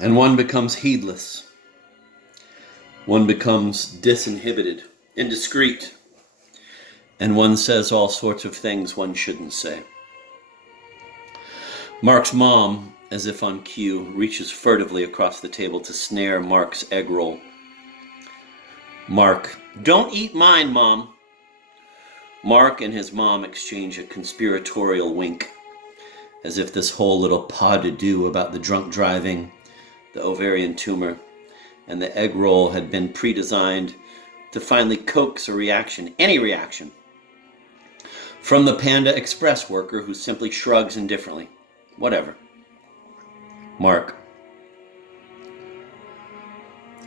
And one becomes heedless. One becomes disinhibited, indiscreet. And one says all sorts of things one shouldn't say. Mark's mom, as if on cue, reaches furtively across the table to snare Mark's egg roll. Mark, don't eat mine, Mom. Mark and his mom exchange a conspiratorial wink, as if this whole little pas de deux about the drunk driving, the ovarian tumor, and the egg roll had been pre-designed to finally coax a reaction, any reaction, from the Panda Express worker who simply shrugs indifferently. Whatever. Mark.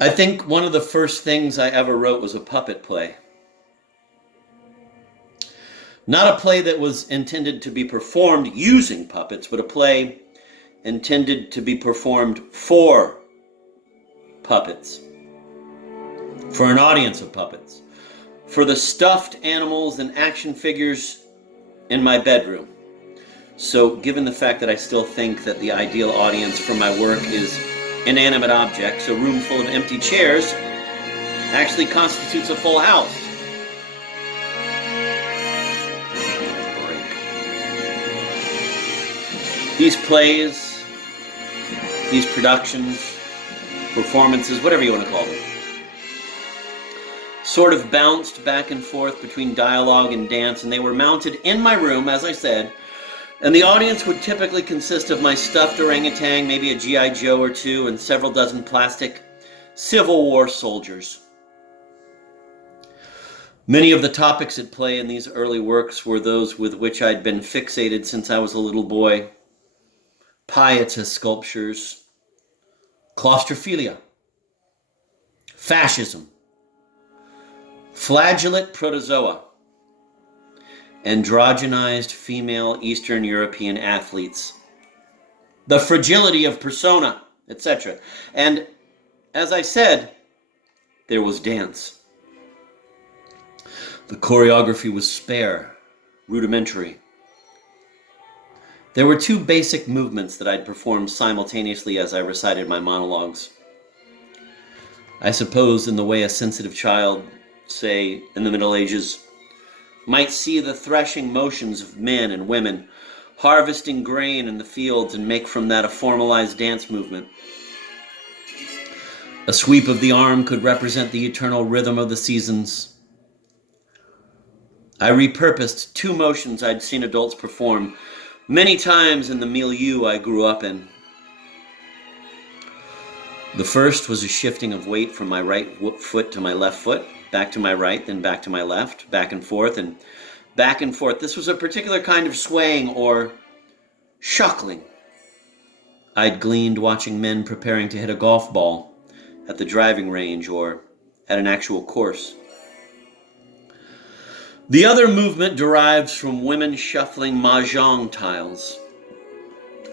I think one of the first things I ever wrote was a puppet play. Not a play that was intended to be performed using puppets, but a play intended to be performed for puppets. For an audience of puppets. For the stuffed animals and action figures in my bedroom. So, given the fact that I still think that the ideal audience for my work is inanimate objects, a room full of empty chairs actually constitutes a full house. These plays, these productions, performances, whatever you want to call them, sort of bounced back and forth between dialogue and dance, and they were mounted in my room, as I said, and the audience would typically consist of my stuffed orangutan, maybe a G.I. Joe or two, and several dozen plastic Civil War soldiers. Many of the topics at play in these early works were those with which I'd been fixated since I was a little boy. Pietist sculptures, claustrophilia, fascism, flagellate protozoa, androgenized female Eastern European athletes, the fragility of persona, etc. And as I said, there was dance. The choreography was spare, rudimentary. There were two basic movements that I'd perform simultaneously as I recited my monologues. I suppose in the way a sensitive child, say in the Middle Ages, might see the threshing motions of men and women, harvesting grain in the fields and make from that a formalized dance movement. A sweep of the arm could represent the eternal rhythm of the seasons. I repurposed two motions I'd seen adults perform many times in the milieu I grew up in. The first was a shifting of weight from my right foot to my left foot, back to my right, then back to my left, back and forth, and back and forth. This was a particular kind of swaying or shuckling I'd gleaned watching men preparing to hit a golf ball at the driving range or at an actual course. The other movement derives from women shuffling mahjong tiles.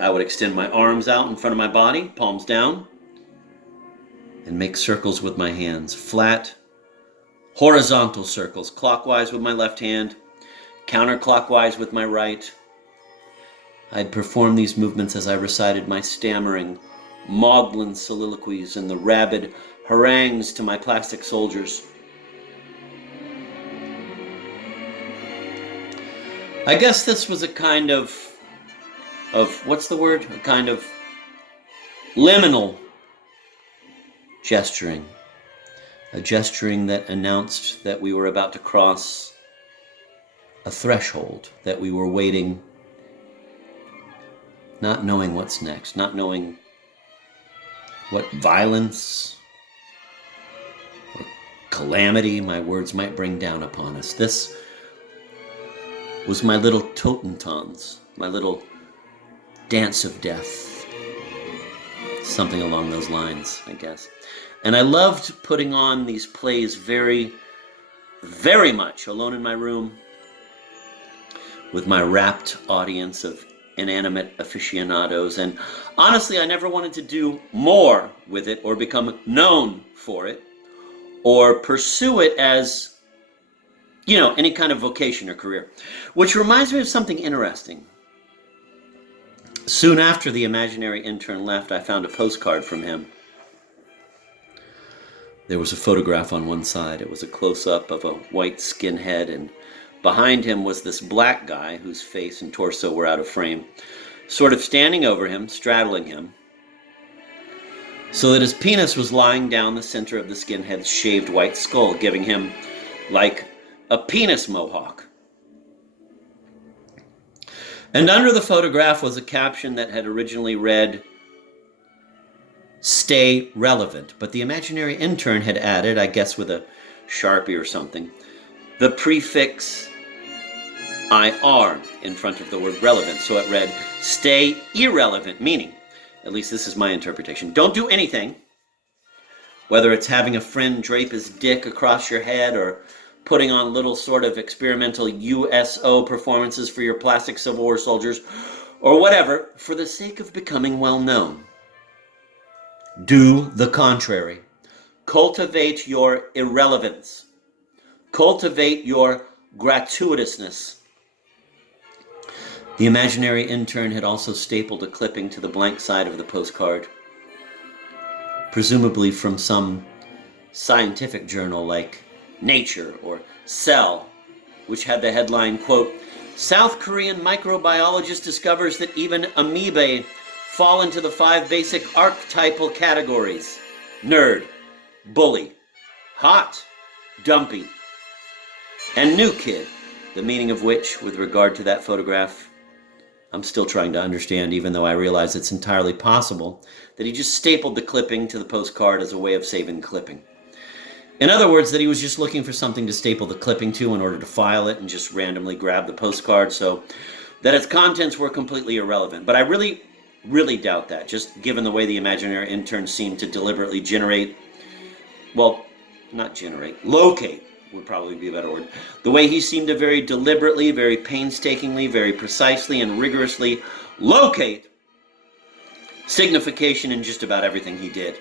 I would extend my arms out in front of my body, palms down, and make circles with my hands, flat, horizontal circles, clockwise with my left hand, counterclockwise with my right. I'd perform these movements as I recited my stammering, maudlin soliloquies and the rabid harangues to my plastic soldiers. I guess this was a kind of what's the word? A kind of liminal gesturing. A gesturing that announced that we were about to cross a threshold, that we were waiting, not knowing what's next, not knowing what violence or calamity my words might bring down upon us. This was my little Totentons, my little dance of death. Something along those lines, I guess. And I loved putting on these plays very, very much alone in my room with my rapt audience of inanimate aficionados. And honestly, I never wanted to do more with it or become known for it or pursue it as, any kind of vocation or career. Which reminds me of something interesting. Soon after the imaginary intern left, I found a postcard from him. There was a photograph on one side. It was a close-up of a white skinhead, and behind him was this black guy whose face and torso were out of frame, sort of standing over him, straddling him, so that his penis was lying down the center of the skinhead's shaved white skull, giving him like a penis mohawk. And under the photograph was a caption that had originally read, "Stay relevant," but the imaginary intern had added, I guess with a Sharpie or something, the prefix IR in front of the word relevant. So it read, "Stay irrelevant," meaning, at least this is my interpretation, don't do anything, whether it's having a friend drape his dick across your head or putting on little sort of experimental USO performances for your plastic Civil War soldiers, or whatever, for the sake of becoming well known. Do the contrary. Cultivate your irrelevance. Cultivate your gratuitousness. The imaginary intern had also stapled a clipping to the blank side of the postcard, presumably from some scientific journal like Nature or Cell, which had the headline, quote, "South Korean microbiologist discovers that even amoebae fall into the 5 basic archetypal categories: nerd, bully, hot, dumpy, and new kid," the meaning of which, with regard to that photograph, I'm still trying to understand, even though I realize it's entirely possible that he just stapled the clipping to the postcard as a way of saving the clipping. In other words, that he was just looking for something to staple the clipping to in order to file it and just randomly grab the postcard, so that its contents were completely irrelevant. But I really, really doubt that, just given the way the imaginary intern seemed to deliberately locate would probably be a better word. The way he seemed to very deliberately, very painstakingly, very precisely, and rigorously locate signification in just about everything he did.